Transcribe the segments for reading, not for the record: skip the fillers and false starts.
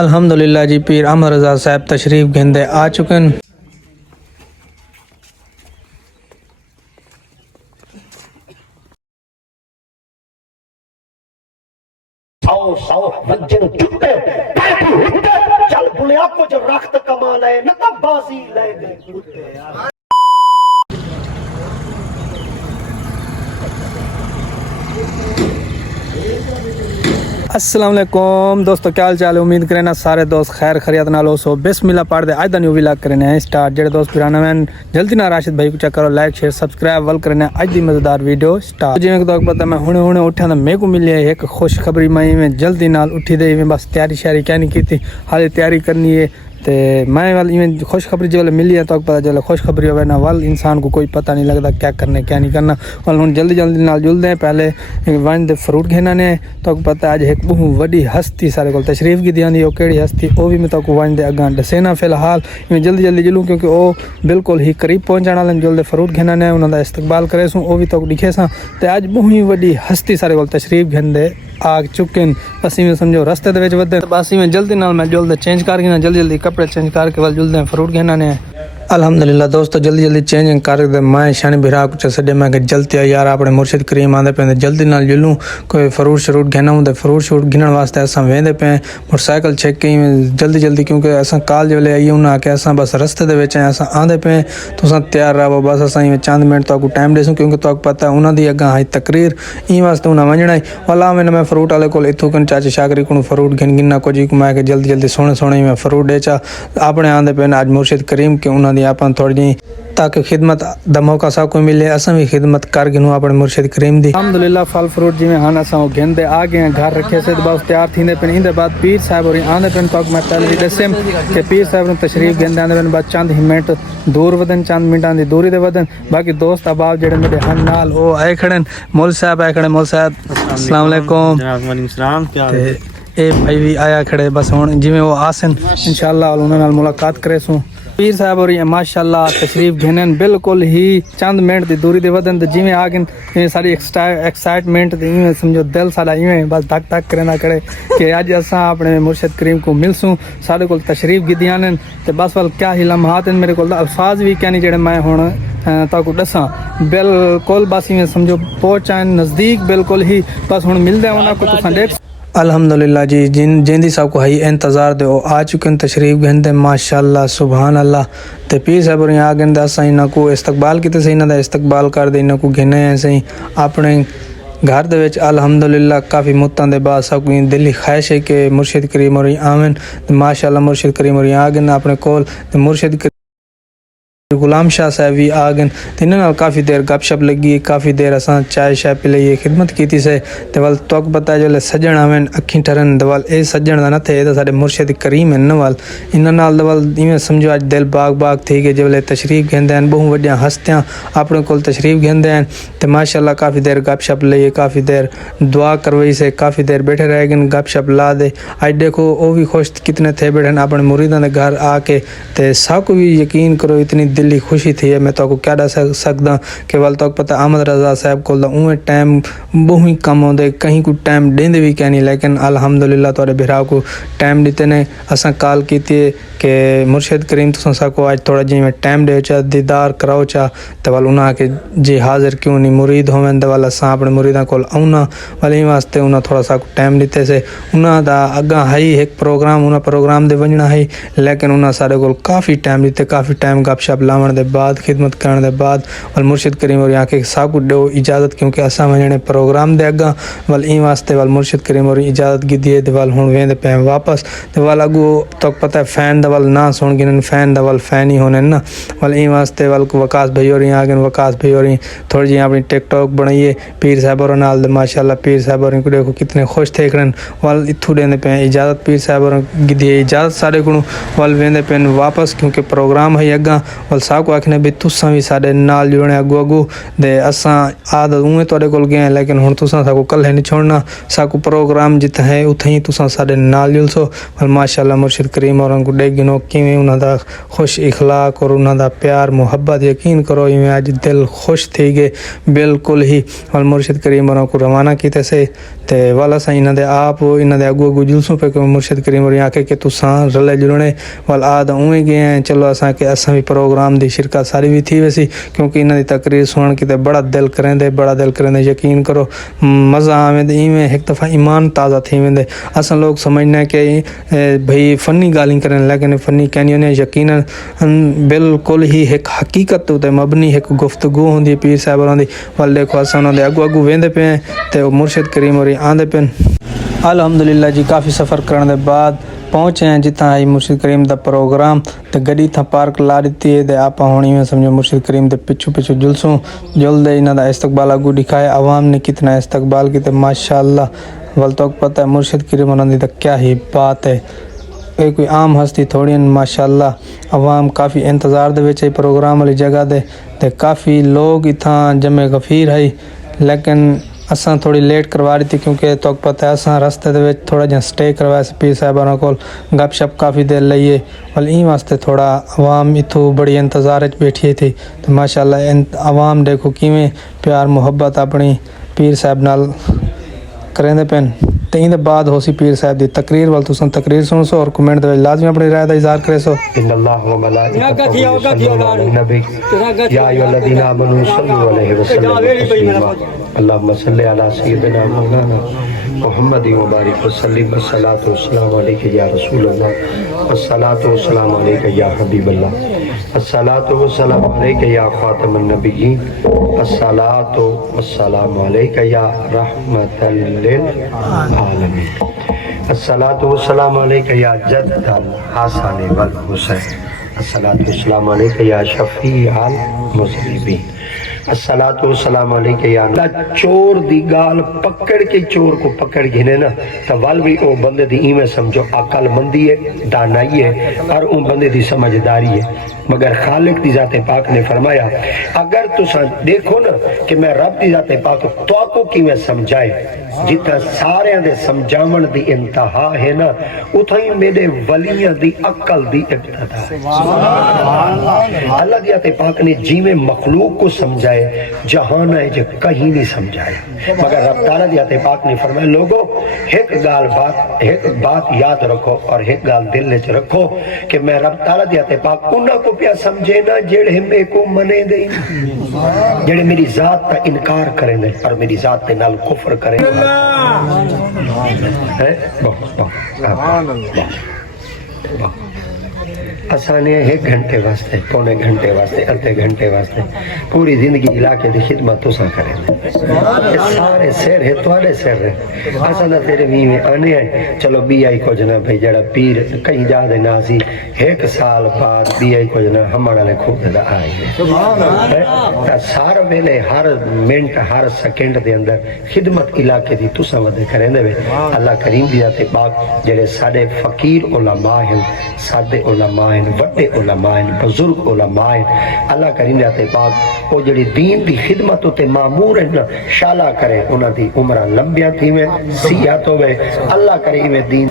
الحمدللہ جی پیر احمد رضا صاحب تشریف گھندے آ چکے ہیں۔ ساؤ ساؤ رنجن جھٹے پیٹی ہٹے چل بلیا کچھ رخت کمانا ہے نہ تب بازی لے گئے کتے۔ السلام علیکم دوستو، کیا حال چال ہے؟ امید کرنا سارے دوست خیر خیریت نال ہو سو۔ بسم اللہ پڑھ دے اج دا نیو ولاگ کرنے ہیں سٹارٹ۔ جڑے دوست پرانا میں جلدی نہ راشد بھائی کو چیک کرو، لائک شیئر سبسکرائب ول کرنے اج دی مزیدار ویڈیو سٹارٹ۔ جویں کہ تمہیں پتہ میں ہنے اٹھا تے میرے کو ملی ہے ایک خوشخبری، میں جلدی نال اٹھی دے میں بس تیاری شیاری کیا نہیں کی، حالے تیاری کرنی ہے تے میں والی خوشخبری جو ملی ہے تو پتہ چلے خوشخبری ہوے نا ول انسان کو کوئی پتہ نہیں لگتا کیا کرنے کیا نہیں کرنا۔ ول ہن جلدی نال جلدے ہیں، پہلے ون دے فروٹ گھنا نے تو پتہ اج ایک بہت وڈی ہستی سارے کول تشریف کی دیاندی، او کیڑی ہستی او بھی میں تو کو ون دے اگاں دسینا فی الحال میں جلدی جلوں کیونکہ او بالکل ہی قریب پہنچن والے جلدی فروٹ گھنا نے انہاں دا استقبال کرے سوں، او بھی تو دکھے سا تے اج بہت وڈی ہستی سارے کول تشریف گھندے آ چکے ہیں۔ بس میں سمجھو رستے دے وچ ودے بس میں جلدی نال میں جلدی چینج کر کے جلدی کپڑے چینج کر کے ول جلدی فروٹ گھنا نے۔ الحمدللہ دوستو جلدی چینج کر کے میں شان بھرا کچھ سڈے میں کہ جلدی یار اپنے مرشد کریم آندے پے جلدی نال جلوں کوئی فروٹ شروٹ گھنا ہوں تے فروٹ شروٹ گھنن واسطے اساں ویندے پے موٹر سائیکل چیک کی جلدی کیونکہ اساں کالج والے آئی انہاں کہ اساں بس رستے دے وچ اساں آندے پے تساں تیار رہو بس اساں چند منٹ تو ٹائم دیسوں کیونکہ تو پتہ انہاں دی اگاں ہے تقریر ای واسطے انہاں ونجنا ہے والا میں فروٹ والے کول ایتھوں کن چاچے شاگری کو فروٹ گھننا کو جی کو میں کہ جلدی سونے میں فروٹ دے چا اپنے آندے پے اج مرشد کریم کہ انہاں دی اپن تھوڑی جی تاکہ خدمت دا موقع سا کو ملے اساں بھی خدمت کر گنو اپنے مرشد کریم دی۔ الحمدللہ پھل فروٹ جی میں ہن اساں گھندے آ گئے گھر رکھے سے بس تیار تھیندے پن این دے بعد پیر صاحب اور آندے پن تو میں پہلے دسم کہ پیر صاحب نے تشریف گھندے آندے پن بعد چند منٹ دور ودن چند منٹاں دی دوری دے ودن باقی دوست احباب جڑے میرے ہن نال او آئے کھڑن مول صاحب آئے کھڑے مول صاحب السلام علیکم جناب وعلیکم السلام، کیا حال ہے؟ اے بھائی بھی آیا کھڑے بس ہن جویں وہ آسن انشاءاللہ انہاں نال ملاقات کرے سوں۔ پیر صاحب اور ماشاءاللہ تشریف گھنن بالکل ہی چند منٹ دی دوری دے ودن تے جویں آ گئے ساری ایکسائٹمنٹ تے ایویں سمجھو دل سارا ایویں بس دھک دھک کرنا کھڑے کہ اج اساں اپنے مرشد کریم کو ملسوں سارے کول تشریف گدیاں نے تے بس ول کیا ہی لمحات ہیں میرے کول الفاظ بھی کہنی جڑے میں ہن تا کو دساں بالکل بس ایویں سمجھو پہنچائیں نزدیک بالکل ہی بس ہن ملدے انہاں کو تساں دیکھ۔ الحمدللہ جی جیندی صاحب کو ہے انتظار دے آ چکے ہیں تشریف گھندے ماشاءاللہ سبحان اللہ تے پیر صاحب اور آ گئے اساں انہاں کو استقبال کیتے سے انہاں دا استقبال کر دے انہاں کو گھنے ہیں سہی اپنے گھر دے وچ الحمدللہ کافی مدتاں دے بعد سب کو دلی خواہش ہے کہ مرشد کریم اور آمن ماشاءاللہ مرشد کریم اور آ گئے اپنے کول تے مرشد غلام شاہ صاحب بھی آ گئے انہاں نال کافی دیر گپ شپ لگی کافی دیر اساں چائے شائے پی لئی خدمت کیتی سے تے ول توک پتہ جو سجن آویں اکھیں ٹھرن دول اے سجن دا نہ تھے اے ساڈے مرشد کریم ہیں نال انہاں نال دول ایویں سمجھو اج دل باغ تھی کہ جو تشریف گھندے ہیں بہت وڈیاں ہستیاں اپنے کول تشریف گھندے ہیں تے ماشاءاللہ کافی دیر گپ شپ لئی کافی دیر دعا کروئی سے کافی دیر بیٹھے رہ گئے گپ شپ لا دے اج دیکھو او بھی خوش کتنے تھے بیٹھے اپنے مریداں دے گھر آ کے تے سب کو بھی یقین کرو اتنی دلی خوشی تھی ہے میں تو کو کیا دس سکدا کہ ول تو پتہ احمد رضا صاحب کول اوے ٹائم بہت کم ہوندے کہیں کو ٹائم دیندے بھی کہ نہیں لیکن الحمدللہ تواڈے بھرا کو ٹائم دیتے نے اساں کال کیتی کہ مرشد کریم تساں سا کو اج تھوڑا جی میں ٹائم دے چا دیدار کراؤ چا تے ول انہاں کہ جی حاضر کیوں نہیں مرید ہوویں تے ول اساں اپنے مریداں کول اونا ولی واسطے انہاں تھوڑا سا ٹائم دیتے سے انہاں دا اگاں ہے ایک پروگرام انہاں پروگرام دے ونجنا ہے لیکن انہاں سارے کول کافی ٹائم دیتے کافی ٹائم گپ شپ لاون دے بعد خدمت کرنے دے بعد ول مرشد کریم اور یہاں کے سب کو دو اجازت کیونکہ اساں ونجنے پروگرام دے اگاں ول این واسطے ول مرشد کریم اور اجازت کی دیے تے ول ہن ویندے پے واپس تے ول اگو تو پتہ فین دا ول نہ سن گن فین دا ول فین ہی ہونے نا ول این واسطے ول وقاص بھائی اور آ گئے وقاص بھائی اور تھوڑی جی اپنی ٹک ٹاک بنائیے پیر صاحب اور نال ماشاءاللہ پیر صاحب اور کو دیکھو کتنے خوش تھے کرن ول ایتھوں دیندے پے اجازت پیر صاحب اور دی اجازت سارے کو ول ویندے پے واپس کیونکہ پروگرام ہے اگاں ول سب کو آکھنے بھی تساں بھی ساڈے نال جڑنے اگو دے اساں عادت اوے تواڈے کول گئے لیکن لیکن ہن تساں ساکو کل ہے نہیں چھوڑنا ساکو پروگرام جتھے ہے اتھے ہی تساں ساڈے نال جلسو اور ماشاءاللہ مرشد کریم اور کو ڈیگ گنو کیویں انہاں دا خوش اخلاق اور انہاں دا پیار محبت یقین کرو ایویں اج دل خوش تھی گئے بالکل ہی اور مرشد کریم اور کو روانہ کیتے سے تے والا سا انہاں دے آپ انہاں دے اگو جلسوں پہ مرشد کریم اور آکے کہ تساں رلے جلنے وال آد اویں گئے ہیں چلو اساں کہ اساں بھی پروگرام دی شرکت ساری بھی تھی ویسی کیونکہ انہاں دی تقریر سنن کیتے بڑا دل کریں دے یقین کرو مزہ آویں دے ایویں ایک دفعہ ایمان تازہ تھی ویندے اساں لوگ سمجھنے کہ بھئی فنی گالیاں کرن لیکن فنی کہنی نے یقینا بالکل ہی ایک حقیقت تے مبنی ایک گفتگو ہوندی پیر صاحباں دی ول دیکھو اساں انہاں دے اگو ویندے پے تے مرشد کریم اور آندے پن الحمدللہ جی کافی سفر کرنے دے بعد پہنچے ہیں جتنا آئی مرشد کریم دا پروگرام تے گڈی تھا پارک لا دیتی ہے تے آپا ہونی میں سمجھو مرشد کریم دے پچھو جلسوں جل دے انہاں دا استقبال اگو دکھائے عوام نے کتنا استقبال کیتے ماشاءاللہ ول تو پتہ ہے مرشد کریم انہاں دی تے کیا ہی بات ہے اے کوئی عام ہستی تھوڑی ماشاءاللہ عوام کافی انتظار دے وچ پروگرام والی جگہ دے تے کافی لوگ اتھاں جمع غفیر ہے لیکن اساں تھوڑی لیٹ کروا رہی تھی کیونکہ تو پتہ ہے اساں رستے دے وچ تھوڑا جہا سٹے کروایا سی پیر صاحباں کول گپ شپ کافی دیر لئیے ول این واسطے تھوڑا عوام اتھو بڑی انتظار وچ بیٹھی تھی تو ماشاءاللہ عوام دیکھو کیویں پیار محبت اپنی پیر صاحب نال کریندے پن تے این دے بعد ہو سی پیر صاحب دی تقریر ول تساں تقریر سن سو اور کمنٹ دے وچ لازمی اپنی رائے دا اظہار کرے سو ان اللہ و ملائکتہ یصلون علی النبی یا ایھا الذین آمنوا صلوا علیہ وسلم تسلیما اللهم صل علی سیدنا مولانا محمد وبارک وسلم والصلاۃ والسلام علیک یا رسول اللہ والصلاۃ والسلام علیک یا حبیب اللہ الصلاۃ والسلام علیک یا خاتم النبیین الصلاۃ والسلام علیک یا رحمۃ للعالمین الصلاۃ والسلام علیک یا جد الحسن والحسین الصلاۃ والسلام علیک یا شفیع المذنبین الصلاۃ والسلام علیک یا چور دی گال پکڑ کے چور کو پکڑ گھنے نا تو ول بھی او بندے دی ایویں سمجھو عقل مندی ہے دانائی ہے اور اون بندے دی سمجھداری ہے مگر خالق دی ذات پاک نے فرمایا اگر تساں دیکھو نا کہ میں رب دی ذات پاک تو کو کیویں سمجھائے جتنا سارے دے سمجھاون دی انتہا ہے نا اتھائی میرے ولیاں دی عقل دی ابتدا ہے اللہ دی ذات پاک نے جیویں مخلوق کو سمجھائے جہان ہے جو کہیں نہیں سمجھائے مگر رب تعالیٰ دی ذات پاک نے فرمایا لوگو ایک بات یاد رکھو اور ایک گال دل وچ رکھو کہ میں رب تعالیٰ دی ذات پاک انہاں کو پیا سمجھے نا جڑے میں کو منے دے جڑے میری ذات کا انکار کریں دے اور میری ذات تے نال کفر کریں آسانے ایک گھنٹے واسطے پونے گھنٹے واسطے ادھے گھنٹے واسطے پوری زندگی علاقے دی خدمت تساں کریں سارے سیر ہے تھوڑے سیر ہے اصل تیرے میں آنے ہیں چلو بی آئی کو جنا بھائی جڑا پیر کہیں جا دے نازی ایک سال بعد بی آئی کو جنا ہمارا لے خوب دے آئے سار ویلے ہر منٹ ہر سیکنڈ دے اندر خدمت علاقے دی تساں ودے کریں دے اللہ کریم دی ذات پاک جڑے ساڈے فقیر علماء ہیں سادے علماء ہیں وڈے علماء ہیں بزرگ علماء ہیں اللہ کریم ذات پاک وہ جڑی دین دی خدمت تے مامور ہیں شالا کرے انہاں دی عمرہ لمبیاں تھی میں سیاحت ہوئے اللہ کرے میں دین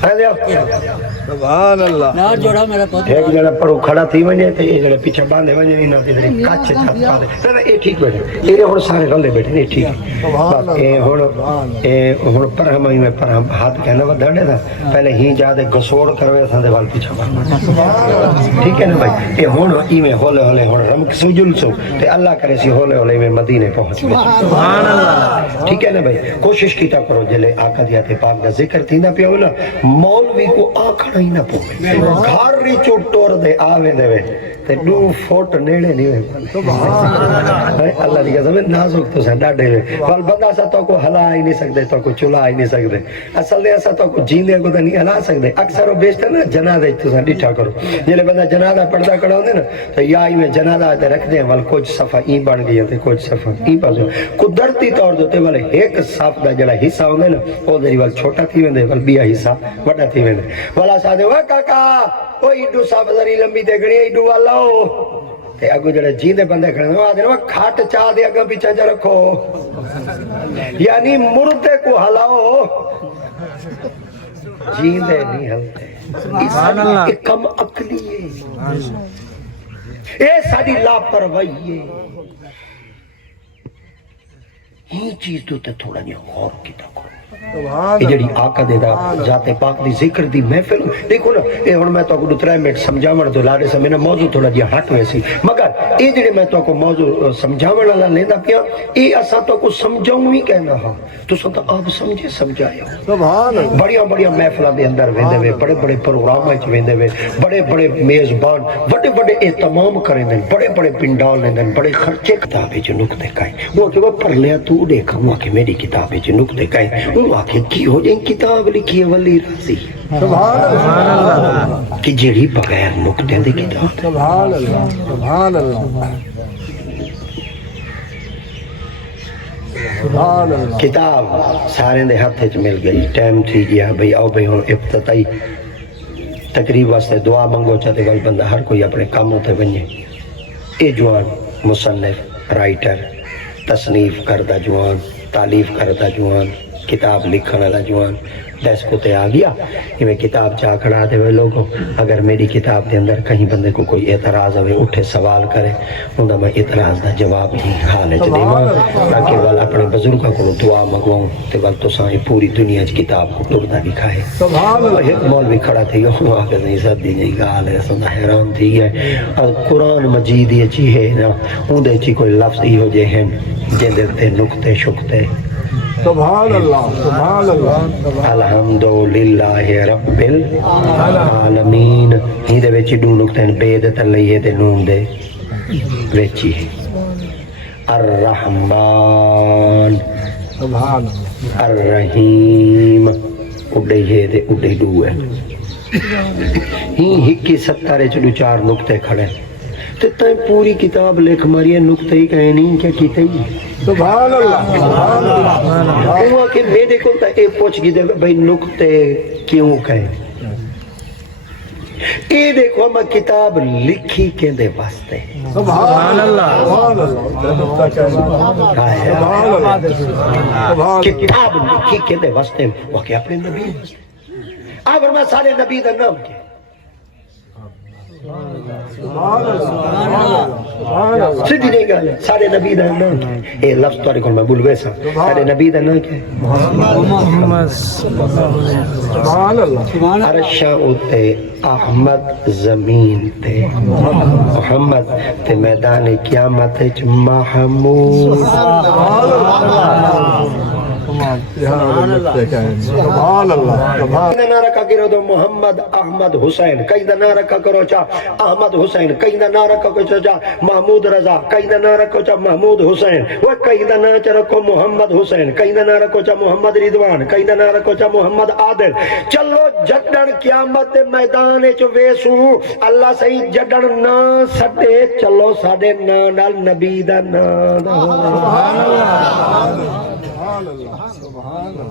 سبحان اللہ نا جوڑا میرا پتہ ایک جڑا پرو کھڑا تھی ونے تے یہ جڑا پیچھے باندھے ونے نا تے کچھ چھت پا دے اے ٹھیک بیٹھے اے ہن سارے رلے بیٹھے نے ٹھیک بس اے ہن پر ہم میں پر ہاتھ کہنا ودھڑے تھا پہلے ہی جا دے گسوڑ کروے تھا دے وال پیچھے ٹھیک ہے نا بھائی اے ہن ایویں ہولے ہولے ہن رمک سجل سو تے اللہ کرے سی ہولے ہولے میں مدینے پہنچ گئے سبحان اللہ ٹھیک ہے نا بھائی کوشش کیتا کرو جلے آقا دی ذات پاک دا ذکر تھیندا پیا ہونا مولوی کو آنکھڑا ہی نہ پوے گھر ری چوٹور دے آوے دے تے 2 فٹ نیڑے نہیں ہوئے اللہ دی قسم نازک تو سا ڈاڈے وال بندہ سا تو کو ہلا ہی نہیں سکدے تو کو چلا ہی نہیں سکدے اصل دے اسا تو کو جیندے کو نہیں ہلا سکدے اکثر وہ بیشتر نا جنازے تو سا ڈٹھا کرو جلے بندہ جنازہ پڑھدا کڑا ہوندے نا تو یا ہی میں جنازہ تے رکھ دے ول کچھ صفحہ ای بن گئی تے کچھ صفحہ ای پاسو قدرتی طور تے والے ایک صف دا جڑا حصہ ہوندا نا او دے ول چھوٹا تھی ویندے ول بیا حصہ وڈا تھی ویندے والا سا دے وا کاکا او ایڈو صف ذری لمبی تے گڑی ایڈو والا تے اگو جڑے جیندے بندے کھڑے وہ آدھے کھٹ چاہ دے اگا پیچھے جا رکھو یعنی مردے کو ہلاؤ جیندے نہیں ہلتے یہ کم عقلی ہے یہ ساری لاپرواہی ہے یہ چیز تو تے تھوڑا نہیں غور کیتا کرو یہ جڑی آقا دے دا ذات پاک دی ذکر دی محفل دیکھو نا اے ہن میں تو کو 3 منٹ سمجھاون تو لارے سے میرا موضوع تھوڑا جہا ہٹ ویسی مگر اے جڑے میں تو کو موضوع سمجھاون والا لیندا پیا اے اساں تو کو سمجھاؤں ہی کہنا ہاں تو سب آپ سمجھے سمجھایا سبحان اللہ بڑیاں بڑیاں محفلاں دے اندر ویندے وے بڑے بڑے پروگراماں وچ ویندے وے بڑے بڑے میزبان بڑے بڑے اہتمام کریندے بڑے بڑے پنڈال لیندے بڑے خرچے کتاب وچ نقطے کائیں وہ کہ وہ پڑھ لیا تو دیکھا وہ کہ میری کتاب وچ نقطے کائیں وہ آخر کی ہو جائیں کتاب لکھی ہے ولی راضی سبحان اللہ کہ جڑی بغیر نقطے دی کتاب سبحان اللہ سبحان اللہ کتاب سارے دے ہاتھ وچ مل گئی ٹائم تھی گیا بھئی آؤ بھئی ہن افتتاحی تقریب واسطے دعا منگو چاہتے گل بندہ ہر کوئی اپنے کاموں تے بنجے اے جوان مصنف رائٹر تصنیف کردہ جوان تالیف کردہ جوان کتاب لکھن والا جوان دس کو تے آ گیا کہ میں کتاب چاہ کھڑا دے ہوئے لوگوں اگر میری کتاب دے اندر کہیں بندے کو کوئی اعتراض ہوئے اٹھے سوال کرے انہوں میں اعتراض دا جواب ہی حال چ دیواں تاکہ وال اپنے بزرگاں کو دعا منگواؤں تے وال تو سائیں پوری دنیا چ کتاب کو ٹردا دکھائے سبحان اللہ مولوی کھڑا تھی وہ آ کے نہیں سدی نہیں گال ہے سندا حیران تھی ہے اور قرآن مجید یہ چی ہے نا اون دے چ کوئی لفظ ہی ہو جے ہیں جن دے نقطے شقطے سبحان اللہ سبحان اللہ الحمدللہ رب العالمین ہی دے وچ دو نقطے بے دے تلے تے نون دے وچ الرحمن سبحان اللہ الرحیم اڈے ہے تے اڈے دو ہے ہی 70 چ دو 4 نقطے کھڑے تے تے پوری کتاب لکھ ماری نقطے ہی کہیں نہیں کیا کیتے ہی سبحان اللہ سبحان اللہ وہ کہ میرے کو تا اے پوچھ گئی دے بھئی نقطے کیوں کہیں اے دیکھو میں کتاب لکھی کے دے واسطے سبحان اللہ کتاب لکھی کے دے واسطے وہ کہ اپنے نبی آپ فرمایا سارے نبی دا نام کیا سیدھی نہیں گل ہے سارے نبی دا نام کیا اے لفظ تہاڈے کول میں بھول گیا سا سارے نبی دا نام کیا محمد سبحان اللہ عرشاں اتے احمد زمین تے محمد تے میدان قیامت وچ محمود سبحان اللہ سبحان اللہ کئی نہ رکھا کرو تو محمد احمد حسین کئی نہ رکھا کرو چا احمد حسین کئی نہ رکھا کرو چا محمود رضا کئی نہ رکھو چا محمود حسین وہ کئی نہ رکھو محمد حسین کئی نہ رکھو چا محمد رضوان کئی نہ رکھو چا محمد عادل چلو جڈن قیامت میدان وچ ویسو اللہ صحیح جڈن نہ سٹے چلو ساڈے نال نبی دا نام سبحان اللہ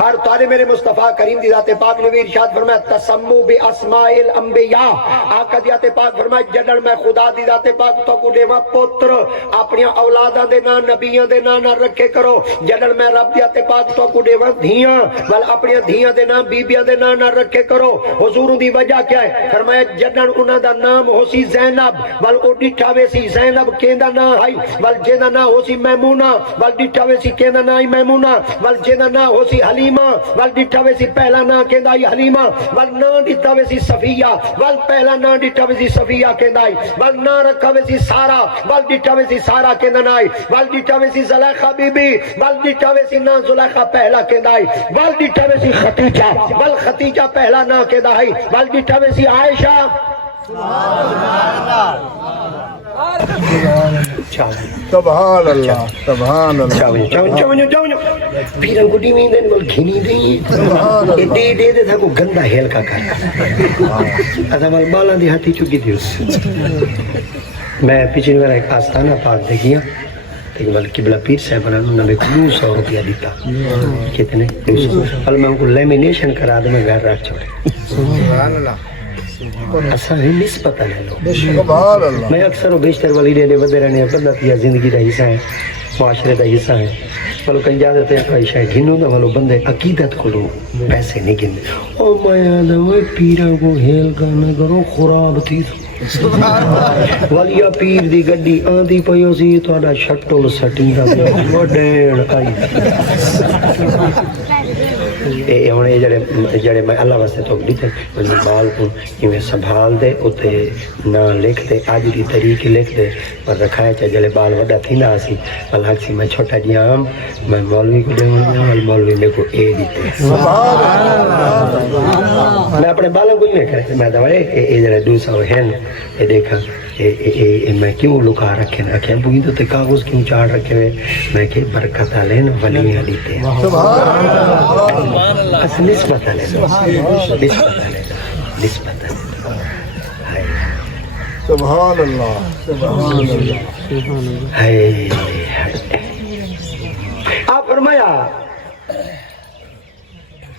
ہر تارے میرے مصطفیٰ کریم دی ذات پاک نے بھی ارشاد فرمایا تسمو بی اسماء الانبیاء آقا دی ذات پاک فرمایا جڑن میں خدا دی ذات پاک تو کو دیواں پتر اپنی اولاداں دے نام نبیاں دے نام رکھے کرو جڑن میں رب دی ذات پاک تو کو دیواں دھیاں ول اپنی دھیاں دے نام بیبیاں دے نام رکھے کرو حضور دی وجہ کیا ہے فرمایا جڑن انہاں دا نام ہو سی زینب ول او ڈٹھا وے سی زینب کیندا نام ہے ول جیندا نام ہو سی میمونہ ول ڈٹھا وے سی کیندا نام میمونہ ول جیندا نام ہو سی حلیمہ ول ڈٹھا وے سی پہلا نام کیندا ہے حلیمہ ول نام ڈٹھا وے سی صفیہ ول پہلا نام ڈٹھا وے سی صفیہ کیندا ہے ول نام رکھا وے سی سارا ول ڈٹھا وے سی سارا کیندا نام ہے ول ڈٹھا وے سی زلیخا بی بی ول ڈٹھا وے سی نام زلیخا پہلا کیندا ہے ول ڈٹھا وے سی خدیجہ ول خدیجہ پہلا نام کیندا ہے ول ڈٹھا وے سی عائشہ سبحان اللہ سبحان اللہ چاو پیرا گڈی میں دین ول کھنی دی دے دے دے کو گندا ہیل کا کر ادا مال بالاں دی ہاتھی چگی دی میں پچھلی بار ایک آستانہ پاک دیکھیا تے ول قبلہ پیر صاحب نے 200 روپیہ دیتا کتنے ول میں ان کو لیمینیشن کرا دے میں گھر رکھ چھوڑے سبحان اللہ اساں نسبت لے لو میں اکثر و بیشتر والی ڈے ودے رہنے بندہ پیا زندگی دا حصہ ہے معاشرے دا حصہ ہے ملو کہیں جاتے تھے کوئی شاید گھنو دا ملو بندے عقیدت کو لو پیسے نہیں گھنے او مایا دا وہ پیرا کو ہیل کرنا کرو خراب تھی والیا پیر دی گڈی آندھی پیو سی تہاڈا شٹل سٹی دا وڈین آئی اے ہن اے جڑے میں اللہ واسطے تو دیتے بال کو کیویں سنبھال دے اوتے نہ لکھ دے اج دی تاریخ لکھ دے پر رکھایا چا جلے بال وڈا تھیندا سی اللہ سی میں چھوٹا جی عام میں مولوی کو دیواں مولوی میرے کو اے دیتے سبحان اللہ میں اپنے بالوں کو نہیں کرے میں دے اے جڑے دوسرا ہیں اے دیکھا میں کیوں لکا رکھے نہ کہ ابو تو کاغذ کیوں چاڑ رکھے ہوئے میں کہ برکت لے نا ولیاں دیتے اس نسبت لے لو نسبت لے لو سبحان اللہ سبحان اللہ ہے آپ فرمایا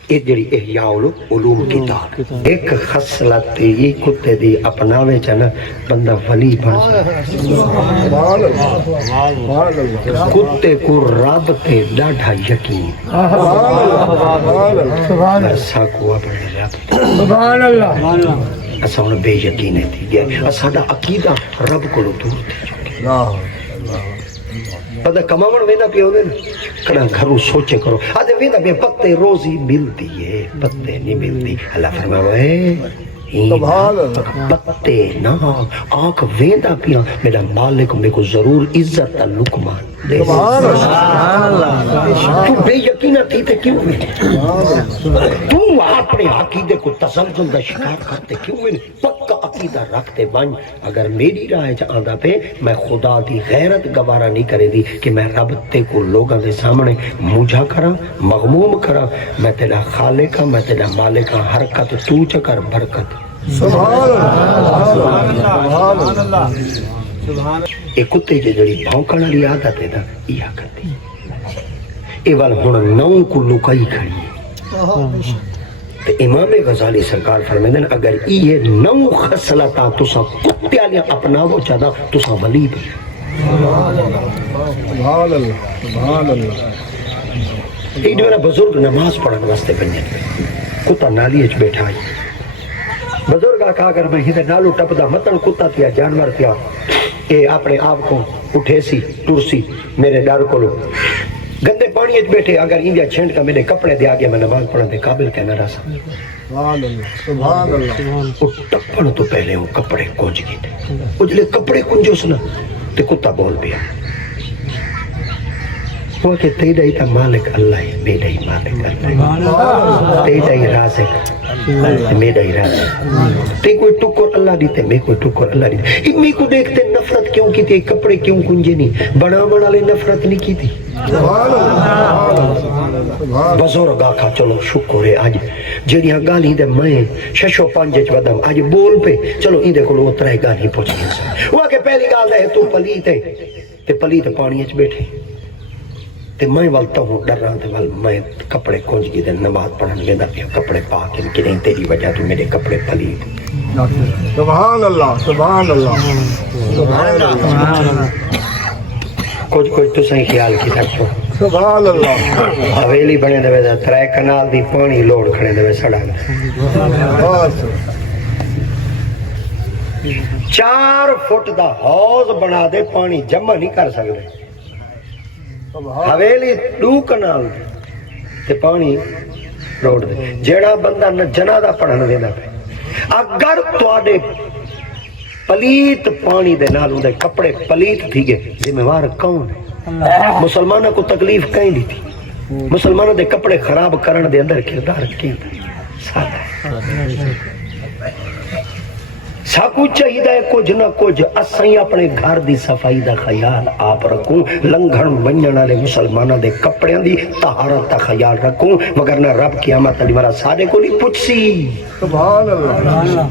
ایک جڑی احیاء علوم کتاب ایک خصلت یہ کتے دی اپناوے چنا بندہ ولی بن کتے کو رب تے ڈاڈھا یقین اسا کو اپنے رب سبحان اللہ اسا ہن بے یقین تھی گیا ساڈا عقیدہ رب کو دور تھی پتہ کماون ویندا پیو دے کڑا گھروں سوچے کرو آدھے ویندا پیا پتے روزی ملتی ہے پتے نہیں ملتی اللہ فرماوے پتے نہ آنکھ ویندا پیا میرا مالک میرے کو ضرور عزت تا لقمان دے تو بے یقینہ تھی تے کیوں ہوئے تو اپنے عقیدے کو تسلسل دا شکار کرتے کیوں ہوئے پکا عقیدہ رکھتے بن اگر میری رائے آندا پہ میں خدا دی غیرت گوارا نہیں کرے دی کہ میں رب تے کو لوگاں دے سامنے مجھا کرا مغموم کرا میں تیرا خالق میں تیرا مالک حرکت تو چکر برکت سبحان اللہ ایک کتے جڑی بھونکن والی عادت ہے نا یہ کرتی اے وال ہن نو کو لکائی کھڑی ہے تے امام غزالی سرکار فرمیندن اگر یہ نو خصلتاں تساں کتے والیاں اپناو چاہدا تساں ولی بن سبحان اللہ سبحان اللہ ایک میرا بزرگ نماز پڑھن واسطے بننے کتا نالی وچ بیٹھا ہے بزرگ آکھا اگر میں ہندے نالو ٹپدا متن کتا تیا جانور تیا اے اپنے آپ کو اٹھے سی ٹرسی میرے ڈر کو لو گندے پانی وچ بیٹھے اگر انڈیا چھنڈ کا میرے کپڑے دے آگے میں نماز پڑھن دے قابل کہنا رہا سا سبحان اللہ سبحان اللہ وہ ٹپن تو پہلے وہ کپڑے کنج گئے وہ جلے کپڑے کنجو سنا تے کتا بول پیا وہ کہ تیرا ہی تا مالک اللہ ہے میرا ہی مالک اللہ ہے تیرا ہی رازق میرا ہی رازق تے کوئی ٹکر اللہ دیتے میں کوئی ٹکر اللہ دیتے امی کو دیکھتے نفرت کیوں کی تھی کپڑے کیوں کنجے نہیں بڑا بڑا لے نفرت نہیں کی تھی بزرگ آکھا چلو شکر ہے آج جڑیاں گالی دے میں ششو پانجے ودم آج بول پہ چلو این دے کو لو ترے گالی پوچھی انسان وہ کہ پہلی گال ہے تو پلیت ہے تے پلیت پانی اچ بیٹھے تے میں والتا ہوں ڈر رہا تھا میں کپڑے کنج کی دے نماز پڑھن ویندا پیا کپڑے پا کے کہ نہیں تیری وجہ تو میرے کپڑے پلیت سبحان اللہ سبحان اللہ سبحان اللہ کچھ تو صحیح خیال کی رکھو سبحان اللہ حویلی بنے دے وے ترے کنال دی پانی لوڑ کھڑے دے سڑا 4 فٹ دا حوض بنا دے پانی جمع نہیں کر سکدے حویلی 2 کنال تے پانی روڑ دے جیڑا بندہ نہ جنازہ پڑھن ویندا پے اگر تواڈے پلیت پانی دے نال اون دے کپڑے پلیت تھی گئے ذمہ وار کون ہے مسلمانوں کو تکلیف کہیں نہیں تھی مسلمانوں دے کپڑے خراب کرن دے اندر کردار کیوں سادہ ساکو چاہیے ہے کچھ نہ کچھ اسائیں اپنے گھر دی صفائی دا خیال آپ رکھوں لنگھن ونجن والے مسلمانوں دے کپڑیاں دی طہارت دا خیال رکھوں مگر نہ رب قیامت علی والا سارے کو نہیں پوچھسی سبحان اللہ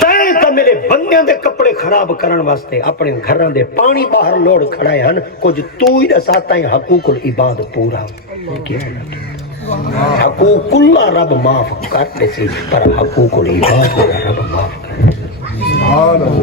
تے تا میرے بندیاں دے کپڑے خراب کرن واسطے اپنے گھراں دے پانی باہر لوڑ کھڑائے ہن کچھ تو ہی دساتا ہے حقوق العباد پورا حقوق اللہ رب معاف کرتے سی پر حقوق العباد رب معاف کرتے. سبحان اللہ.